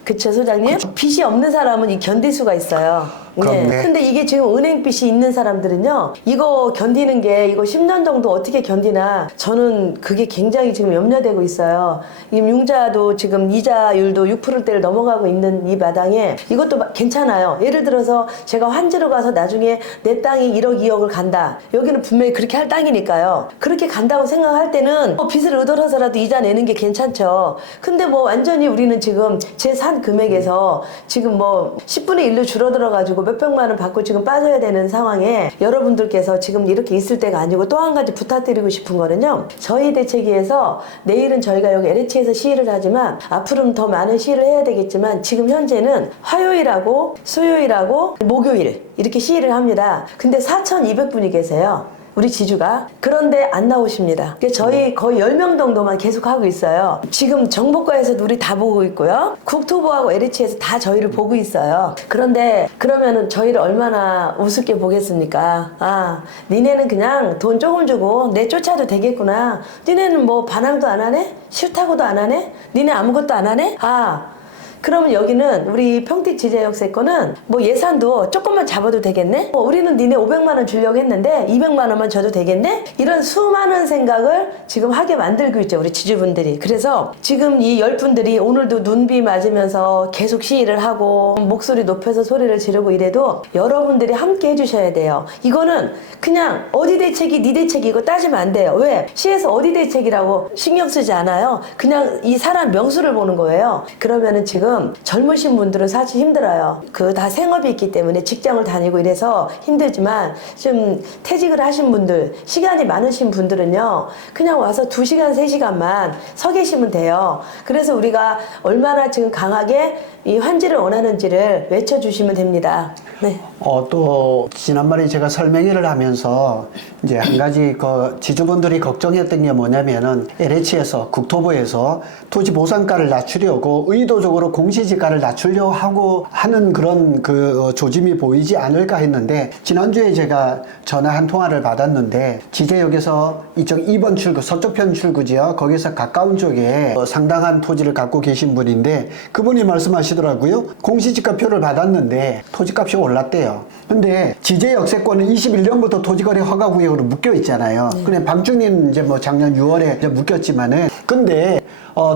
그쵸 소장님? 빚이 없는 사람은 견딜 수가 있어요. 그렇네. 네. 근데 이게 지금 은행빚이 있는 사람들은요, 이거 견디는 게 이거 10년 정도 어떻게 견디나 저는 그게 굉장히 지금 염려되고 있어요. 이 융자도 지금 이자율도 6%대를 넘어가고 있는 이 마당에 이것도 괜찮아요. 예를 들어서 제가 환지로 가서 나중에 내 땅이 1억, 2억을 간다. 여기는 분명히 그렇게 할 땅이니까요. 그렇게 간다고 생각할 때는 빚을 얻어서라도 이자 내는 게 괜찮죠. 근데 뭐 완전히 우리는 지금 제 산 금액에서 지금 뭐 10분의 1로 줄어들어가지고 몇백만 원 받고 지금 빠져야 되는 상황에 여러분들께서 지금 이렇게 있을 때가 아니고 또 한 가지 부탁드리고 싶은 거는요. 저희 대책위에서 내일은 저희가 여기 LH에서 시위를 하지만 앞으로는 더 많은 시위를 해야 되겠지만 지금 현재는 화요일하고 수요일하고 목요일 이렇게 시위를 합니다. 근데 4,200분이 계세요. 우리 지주가. 그런데 안 나오십니다. 저희 거의 10명 정도만 계속 하고 있어요. 지금 정보과에서도 우리 다 보고 있고요. 국토부하고 LH에서 다 저희를 보고 있어요. 그런데 그러면은 저희를 얼마나 우습게 보겠습니까? 니네는 그냥 돈 조금 주고 내 쫓아도 되겠구나. 니네는 뭐 반항도 안 하네? 싫다고도 안 하네? 니네 아무것도 안 하네? 그러면 여기는 우리 평택 지제역세권은 뭐 예산도 조금만 잡아도 되겠네? 우리는 니네 500만 원 주려고 했는데 200만 원만 줘도 되겠네? 이런 수많은 생각을 지금 하게 만들고 있죠, 우리 지주분들이. 그래서 지금 이 10분들이 오늘도 눈비 맞으면서 계속 시위를 하고 목소리 높여서 소리를 지르고 이래도 여러분들이 함께 해주셔야 돼요. 이거는 그냥 어디 대책이 니 대책이 이거 따지면 안 돼요. 왜? 시에서 어디 대책이라고 신경 쓰지 않아요. 그냥 이 사람 명수를 보는 거예요. 그러면은 지금 젊으신 분들은 사실 힘들어요. 그 다 생업이 있기 때문에 직장을 다니고 이래서 힘들지만 좀 퇴직을 하신 분들, 시간이 많으신 분들은요, 그냥 와서 2시간, 3시간만 서 계시면 돼요. 그래서 우리가 얼마나 지금 강하게 이 환지를 원하는지를 외쳐주시면 됩니다. 네. 또 지난번에 제가 설명회를 하면서 이제 한 가지 그 지주분들이 걱정했던 게 뭐냐면은 LH에서 국토부에서 토지 보상가를 낮추려고 의도적으로 공시지가를 낮추려고 하고 하는 그런 그 조짐이 보이지 않을까 했는데, 지난주에 제가 전화 한 통화를 받았는데 지제역에서 이쪽 2번 출구, 서쪽편 출구지요. 거기서 가까운 쪽에 상당한 토지를 갖고 계신 분인데 그분이 말씀하시더라고요. 공시지가표를 받았는데 토지값이 올랐대요. 근데 지제역세권은 21년부터 토지거래 허가구역으로 묶여 있잖아요. 근데 방중리는 이제 뭐 작년 6월에 이제 묶였지만은, 근데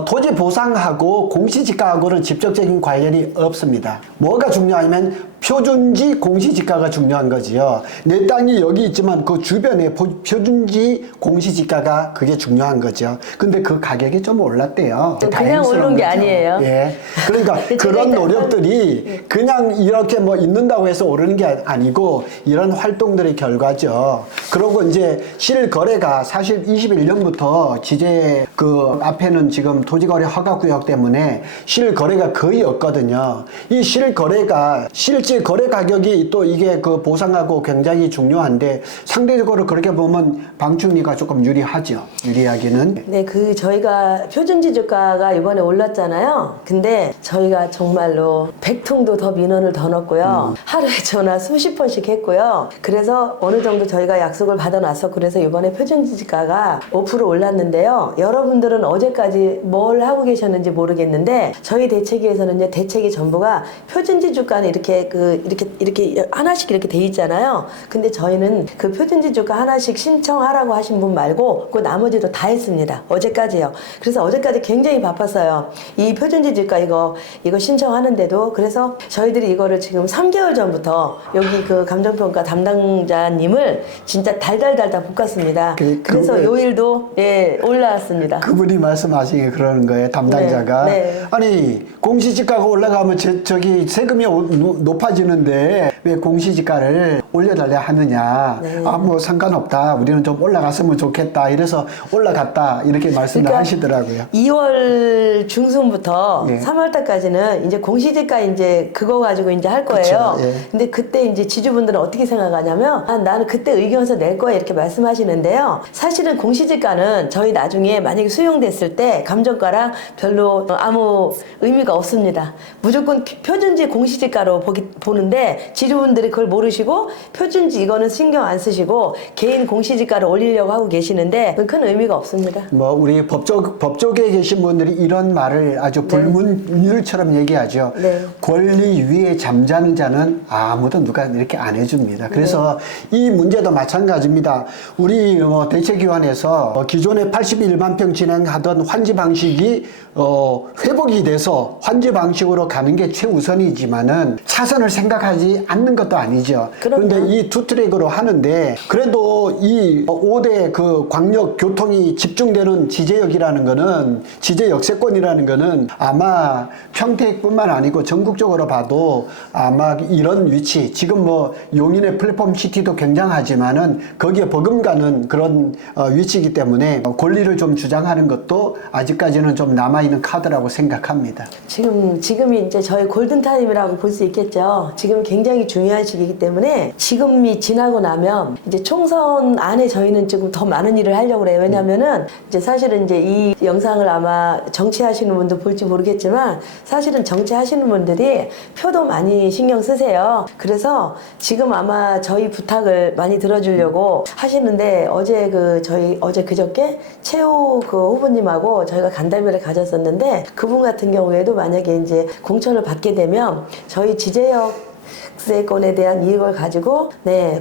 토지 보상하고 공시지가하고는 직접적인 관련이 없습니다. 뭐가 중요하냐면 표준지 공시지가가 중요한 거지요. 내 땅이 여기 있지만 그 주변에 표준지 공시지가가 그게 중요한 거죠. 근데 그 가격이 좀 올랐대요. 그냥 오른 게 아니에요. 예. 그러니까 그런 노력들이 그냥 이렇게 뭐 있는다고 해서 오르는 게 아니고 이런 활동들의 결과죠. 그러고 이제 실거래가 사실 21년부터 지제 그 앞에는 지금 토지거래 허가구역 때문에 실거래가 거의 없거든요. 이 실거래가 실제 거래 가격이 또 이게 그 보상하고 굉장히 중요한데 상대적으로 그렇게 보면 방충리가 조금 유리하죠. 유리하기는. 네, 그 저희가 표준지 주가가 이번에 올랐잖아요. 근데 저희가 정말로 100통도 더 민원을 더 넣었고요. 하루에 전화 수십 번씩 했고요. 그래서 어느 정도 저희가 약속을 받아놨었고, 그래서 이번에 표준지 주가가 5% 올랐는데요. 여러분들은 어제까지 뭘 하고 계셨는지 모르겠는데 저희 대책위에서는 이제 대책이 전부가 표준지 주가는 이렇게 이렇게 하나씩 이렇게 돼 있잖아요. 근데 저희는 그 표준지 주가 하나씩 신청하라고 하신 분 말고 그 나머지도 다 했습니다. 어제까지요. 그래서 어제까지 굉장히 바빴어요. 이 표준지 주가 이거 신청하는데도. 그래서 저희들이 이거를 지금 3개월 전부터 여기 그 감정평가 담당자님을 진짜 달달달달 볶았습니다. 그래서 요일도 예 올라왔습니다. 그분이 말씀하시기 그러는 거예요, 담당자가. 네, 네. 아니 공시지가가 올라가면 저기 세금이 높아지는데 왜 공시지가를 올려달라 하느냐. 네. 뭐 상관없다, 우리는 좀 올라갔으면 좋겠다, 이래서 올라갔다 이렇게 말씀을 그러니까 하시더라고요. 2월 중순부터 예. 3월 달까지는 이제 공시지가 이제 그거 가지고 이제 할 거예요. 그쵸, 예. 근데 그때 이제 지주분들은 어떻게 생각하냐면 나는 그때 의견서 낼 거야 이렇게 말씀하시는데요. 사실은 공시지가는 저희 나중에 만약에 수용됐을 때 감정가랑 별로 아무 의미가 없습니다. 무조건 표준지 공시지가로 보는데 지주분들이 그걸 모르시고 표준지 이거는 신경 안 쓰시고 개인 공시지가를 올리려고 하고 계시는데 큰 의미가 없습니다. 뭐 우리 법조계에 계신 분들이 이런 말을 아주 불문율처럼 얘기하죠. 네. 권리 위에 잠자는 자는 아무도 누가 이렇게 안 해줍니다. 그래서 이 문제도 마찬가지입니다. 우리 대책위원회에서 기존에 81만 평 진행하던 환지 방식이 회복이 돼서 환지 방식으로 가는 게 최우선이지만은 차선을 생각하지 않는 것도 아니죠. 그럼요. 그런데 이 투 트랙으로 하는데 그래도 이 5대 그 광역 교통이 집중되는 지제역이라는 거는, 지제역세권이라는 거는 아마 평택뿐만 아니고 전국적으로 봐도 아마 이런 위치, 지금 뭐 용인의 플랫폼 시티도 굉장하지만은 거기에 버금가는 그런 위치이기 때문에 권리를 좀 주장하는 것도 아직까지는 좀 남아있는 카드라고 생각합니다. 지금이 이제 저희 골든타임이라고 볼 수 있겠죠. 그래서 지금 굉장히 중요한 시기이기 때문에 지금이 지나고 나면 이제 총선 안에 저희는 지금 더 많은 일을 하려고 그래요. 왜냐면은 이제 사실은 이제 이 영상을 아마 정치하시는 분도 볼지 모르겠지만 사실은 정치하시는 분들이 표도 많이 신경 쓰세요. 그래서 지금 아마 저희 부탁을 많이 들어주려고 하시는데 어제 그저께 최후 그 후보님하고 저희가 간담회를 가졌었는데 그분 같은 경우에도 만약에 이제 공천을 받게 되면 저희 지제역 세권에 대한 이익을 가지고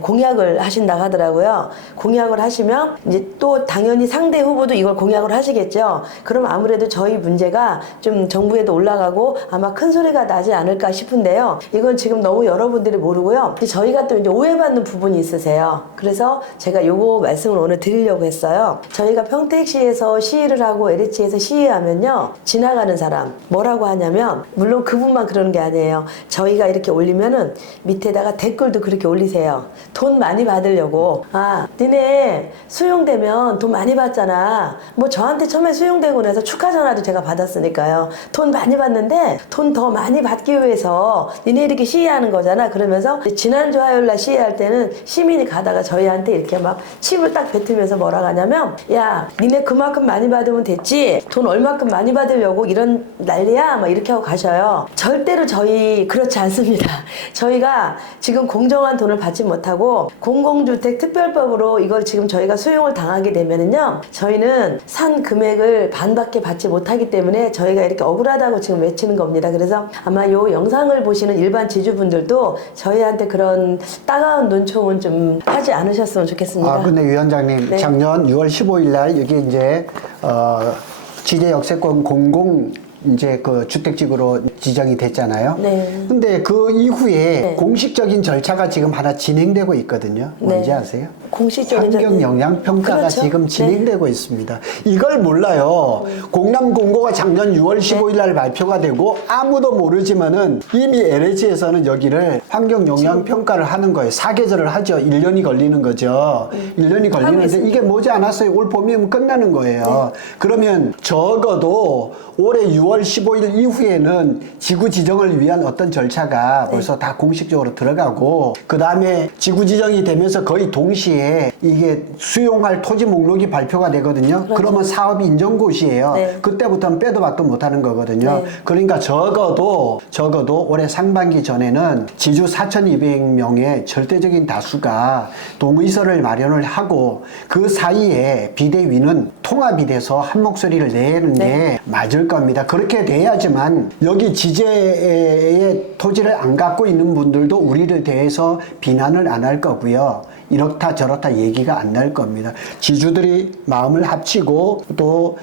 공약을 하신다고 하더라고요. 공약을 하시면 이제 또 당연히 상대 후보도 이걸 공약을 하시겠죠. 그럼 아무래도 저희 문제가 좀 정부에도 올라가고 아마 큰 소리가 나지 않을까 싶은데요. 이건 지금 너무 여러분들이 모르고요. 저희가 또 이제 오해받는 부분이 있으세요. 그래서 제가 요거 말씀을 오늘 드리려고 했어요. 저희가 평택시에서 시위를 하고 LH에서 시위하면요. 지나가는 사람 뭐라고 하냐면 물론 그분만 그러는 게 아니에요. 저희가 이렇게 올리면은 밑에다가 댓글도 그렇게 올리세요. 돈 많이 받으려고. 아, 니네 수용되면 돈 많이 받잖아. 뭐 저한테 처음에 수용되고 나서 축하 전화도 제가 받았으니까요. 돈 많이 받는데 돈 더 많이 받기 위해서 니네 이렇게 시위하는 거잖아. 그러면서 지난주 화요일날 시위할 때는 시민이 가다가 저희한테 이렇게 막 침을 딱 뱉으면서 뭐라고 하냐면 야, 니네 그만큼 많이 받으면 됐지. 돈 얼마큼 많이 받으려고 이런 난리야. 막 이렇게 하고 가셔요. 절대로 저희 그렇지 않습니다. 저희가 지금 공정한 돈을 받지 못하고 공공주택 특별법으로 이걸 지금 저희가 수용을 당하게 되면은요, 저희는 산 금액을 반밖에 받지 못하기 때문에 저희가 이렇게 억울하다고 지금 외치는 겁니다. 그래서 아마 요 영상을 보시는 일반 지주분들도 저희한테 그런 따가운 눈총은 좀 하지 않으셨으면 좋겠습니다. 아, 근데 위원장님, 네. 작년 6월 15일 날 여기 이제 지제 역세권 공공 이제 그 주택지구로 지정이 됐잖아요. 네. 근데 그 이후에 네. 공식적인 절차가 지금 하나 진행되고 있거든요. 뭔지 네. 아세요? 공식적인 환경 영향 평가가 그렇죠. 지금 진행되고 있습니다. 이걸 몰라요. 공람 공고가 작년 6월 15일 날 발표가 되고 아무도 모르지만은 이미 LH에서는 여기를 환경 영향 평가를 하는 거예요. 사계절을 하죠. 1년이 걸리는 거죠. 1년이 걸리는데 있습니다. 이게 뭐지 않았어요. 올 봄이면 끝나는 거예요. 그러면 적어도 올해 6월 15일 이후에는 지구 지정을 위한 어떤 절차가 벌써 다 공식적으로 들어가고, 그 다음에 지구 지정이 되면서 거의 동시에 이게 수용할 토지 목록이 발표가 되거든요. 그렇죠. 그러면 사업이 인정고시예요. 네. 그때부터는 빼도 박도 못하는 거거든요. 네. 그러니까 적어도 올해 상반기 전에는 지주 4,200명의 절대적인 다수가 동의서를 마련을 하고 그 사이에 비대위는 통합이 돼서 한 목소리를 내는 게 맞을 겁니다. 그렇게 돼야지만 여기 지제의 토지를 안 갖고 있는 분들도 우리를 대해서 비난을 안 할 거고요. 이렇다 저렇다 얘기가 안 날 겁니다. 지주들이 마음을 합치고 또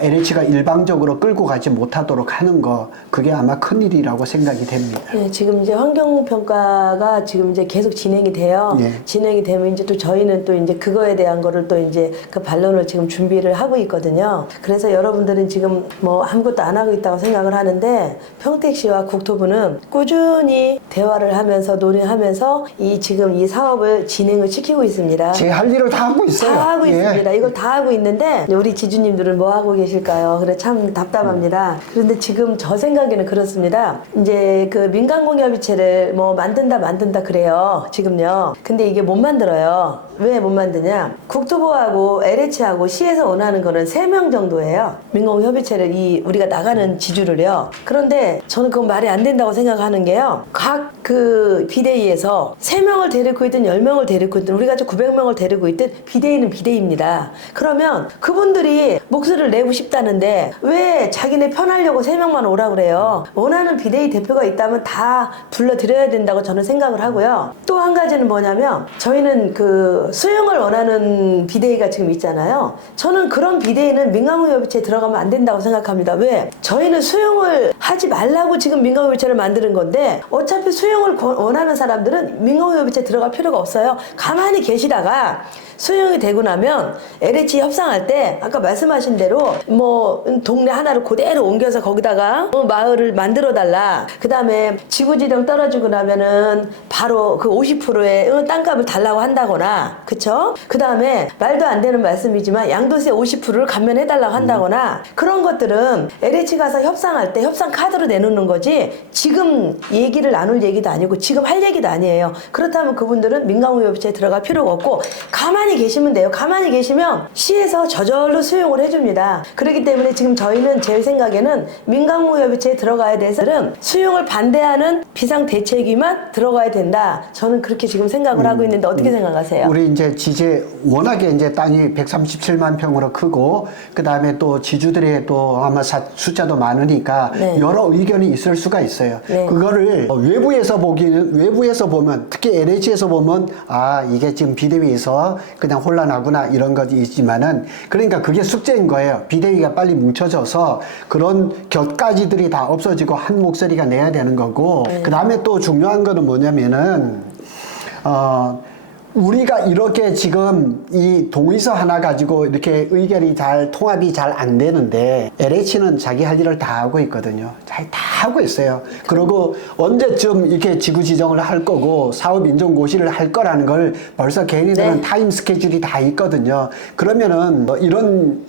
LH가 일방적으로 끌고 가지 못하도록 하는 거, 그게 아마 큰일이라고 생각이 됩니다. 네, 지금 이제 환경평가가 지금 이제 계속 진행이 돼요. 예. 진행이 되면 이제 또 저희는 또 이제 그거에 대한 거를 또 이제 그 반론을 지금 준비를 하고 있거든요. 그래서 여러분들은 지금 뭐 아무것도 안 하고 있다고 생각을 하는데 평택시와 국토부는 꾸준히 대화를 하면서 논의하면서 지금 이 사업을 진행을 시키고 있습니다. 제 할 일을 다 하고 있어요. 다 하고 예. 있습니다. 이걸 다 하고 있는데 우리 지주님들은 뭐 하고 계실까요? 그래 참 답답합니다. 그런데 지금 저 생각에는 그렇습니다. 이제 그 민간공유협의체를 뭐 만든다 그래요. 지금요. 근데 이게 못 만들어요. 왜 못 만드냐? 국토부하고 LH하고 시에서 원하는 거는 3명 정도예요. 민공협의체를 우리가 나가는 지주를요. 그런데 저는 그건 말이 안 된다고 생각하는 게요. 각 그 비대위에서 3명을 데리고 있든 10명을 데리고 있든 우리가 900명을 데리고 있든 비대위는 비대위입니다. 그러면 그분들이 목소리를 내고 싶다는데 왜 자기네 편하려고 3명만 오라고 그래요? 원하는 비대위 대표가 있다면 다 불러드려야 된다고 저는 생각을 하고요. 또 한 가지는 뭐냐면 저희는 그 수용을 원하는 비대위가 지금 있잖아요. 저는 그런 비대위는 민간공유협의체에 들어가면 안 된다고 생각합니다. 왜? 저희는 수용을 하지 말라고 지금 민간공유협의체를 만드는 건데 어차피 수용을 원하는 사람들은 민간공유협의체에 들어갈 필요가 없어요. 가만히 계시다가 수용이 되고 나면 LH 협상할 때 아까 말씀하신 대로 뭐 동네 하나를 그대로 옮겨서 거기다가 마을을 만들어 달라. 그다음에 지구지정 떨어지고 나면은 바로 그 50%의 땅값을 달라고 한다거나, 그쵸? 그다음에 말도 안 되는 말씀이지만 양도세 50%를 감면해 달라고 한다거나, 그런 것들은 LH 가서 협상할 때 협상 카드로 내놓는 거지 지금 얘기를 나눌 얘기도 아니고 지금 할 얘기도 아니에요. 그렇다면 그분들은 민간무역업체에 들어갈 필요가 없고 가만히 계시면 돼요. 가만히 계시면 시에서 저절로 수용을 해줍니다. 그렇기 때문에 지금 저희는 제 생각에는 민간무역업체에 들어가야 돼서는 수용을 반대하는 비상대책위만 들어가야 된다. 저는 그렇게 지금 생각을 하고 있는데 어떻게 생각하세요? 우리 이제 지제 워낙에 이제 땅이 137만 평으로 크고 그 다음에 또 지주들의 또 아마 숫자도 많으니까 네. 여러 의견이 있을 수가 있어요. 네. 그거를 외부에서 보면 특히 LH에서 보면 아 이게 지금 비대위에서 그냥 혼란하구나 이런 것이 있지만은 그러니까 그게 숙제인 거예요. 비대위가 빨리 뭉쳐져서 그런 곁가지들이 다 없어지고 한 목소리가 내야 되는 거고 그 다음에 또 중요한 거는 뭐냐면은 우리가 이렇게 지금 이 동의서 하나 가지고 이렇게 의견이 통합이 잘 안 되는데 LH는 자기 할 일을 다 하고 있거든요. 다 하고 있어요. 그리고 언제쯤 이렇게 지구 지정을 할 거고 사업 인정 고시를 할 거라는 걸 벌써 걔네들은 네. 타임 스케줄이 다 있거든요. 그러면은 뭐 이런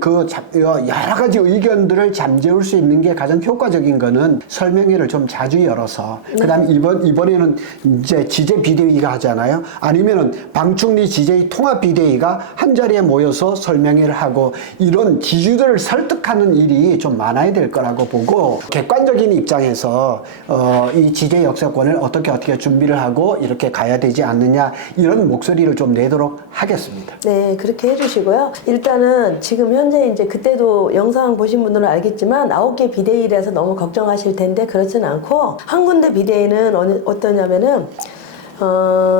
그 여러 가지 의견들을 잠재울 수 있는 게 가장 효과적인 거는 설명회를 좀 자주 열어서 그다음에 이번에는 이제 지제 비대위가 하잖아요. 아니면은 방충리 지제 통합 비대위가 한 자리에 모여서 설명회를 하고 이런 지주들을 설득하는 일이 좀 많아야 될 거라고 보고 객관적인 입장에서 이 지제 역사권을 어떻게 준비를 하고 이렇게 가야 되지 않느냐 이런 목소리를 좀 내도록 하겠습니다. 네, 그렇게 해주시고요. 일단은 지금 현재 이제 그때도 영상 보신 분들은 알겠지만 9개 비대위라서 너무 걱정하실 텐데 그렇진 않고 한 군데 비대위는 어떠냐면은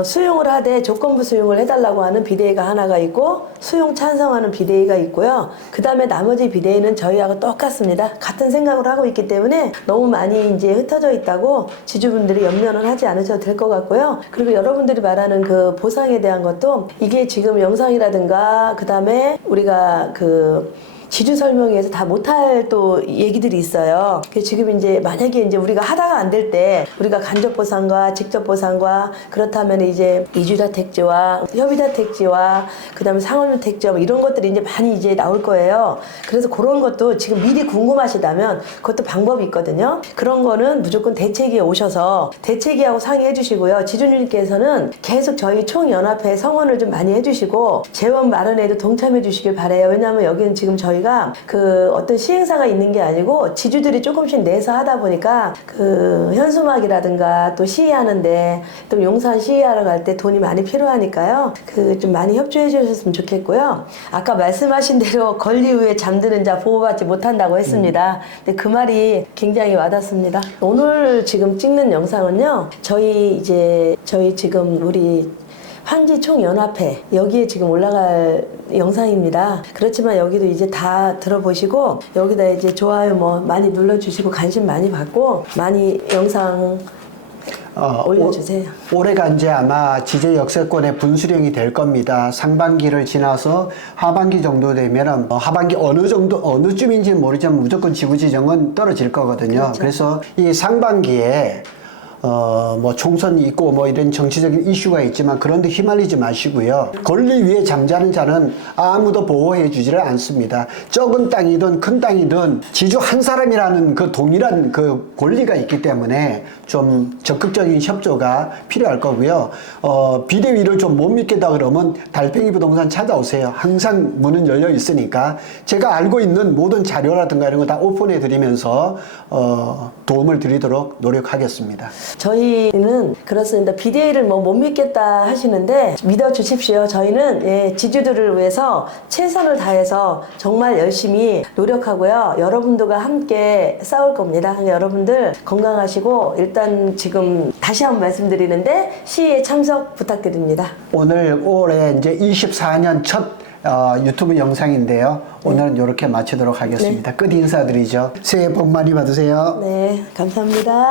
수용을 하되 조건부 수용을 해달라고 하는 비대위가 하나가 있고 수용 찬성하는 비대위가 있고요. 그 다음에 나머지 비대위는 저희하고 똑같습니다. 같은 생각을 하고 있기 때문에 너무 많이 이제 흩어져 있다고 지주분들이 염려는 하지 않으셔도 될 것 같고요. 그리고 여러분들이 말하는 그 보상에 대한 것도 이게 지금 영상이라든가 그 다음에 우리가 그 지주 설명회에서 다 못할 또 얘기들이 있어요. 지금 이제 만약에 이제 우리가 하다가 안 될 때 우리가 간접 보상과 직접 보상과 그렇다면 이제 이주자 택지와 협의자 택지와 그다음에 상업용 택지와 뭐 이런 것들이 이제 많이 이제 나올 거예요. 그래서 그런 것도 지금 미리 궁금하시다면 그것도 방법이 있거든요. 그런 거는 무조건 대책위에 오셔서 대책위하고 상의해 주시고요. 지주님께서는 계속 저희 총연합회 성원을 좀 많이 해주시고 재원 마련에도 동참해 주시길 바래요. 왜냐하면 여기는 지금 저희가 그 어떤 시행사가 있는 게 아니고 지주들이 조금씩 내서 하다 보니까 그 현수막이라든가 또 시위하는데 또 용산 시위하러 갈 때 돈이 많이 필요하니까요. 그 좀 많이 협조해 주셨으면 좋겠고요. 아까 말씀하신 대로 권리 후에 잠드는 자 보호받지 못한다고 했습니다. 근데 그 말이 굉장히 와닿습니다. 오늘 지금 찍는 영상은요. 저희 지금 우리 환지총연합회 여기에 지금 올라갈 영상입니다. 그렇지만 여기도 이제 다 들어보시고 여기다 이제 좋아요 뭐 많이 눌러주시고 관심 많이 받고 많이 영상 올려주세요. 올해가 이제 아마 지제 역세권의 분수령이 될 겁니다. 상반기를 지나서 하반기 정도 되면은 하반기 어느 쯤인지는 모르지만 무조건 지구 지정은 떨어질 거거든요. 그렇죠. 그래서 이 상반기에 뭐 총선이 있고 뭐 이런 정치적인 이슈가 있지만 그런데 휘말리지 마시고요. 권리 위에 잠자는 자는 아무도 보호해 주지를 않습니다. 적은 땅이든 큰 땅이든 지주 한 사람이라는 그 동일한 그 권리가 있기 때문에 좀 적극적인 협조가 필요할 거고요. 비대위를 좀 못 믿겠다 그러면 달팽이 부동산 찾아오세요. 항상 문은 열려 있으니까 제가 알고 있는 모든 자료라든가 이런 거 다 오픈해 드리면서 도움을 드리도록 노력하겠습니다. 저희는 그렇습니다. 비대위를 뭐 못 믿겠다 하시는데 믿어주십시오. 저희는 지주들을 위해서 최선을 다해서 정말 열심히 노력하고요. 여러분들과 함께 싸울 겁니다. 여러분들 건강하시고 일단 지금 다시 한번 말씀드리는데 시위에 참석 부탁드립니다. 올해 이제 24년 첫 유튜브 영상인데요. 오늘은 이렇게 마치도록 하겠습니다. 끝 인사드리죠. 새해 복 많이 받으세요. 네, 감사합니다.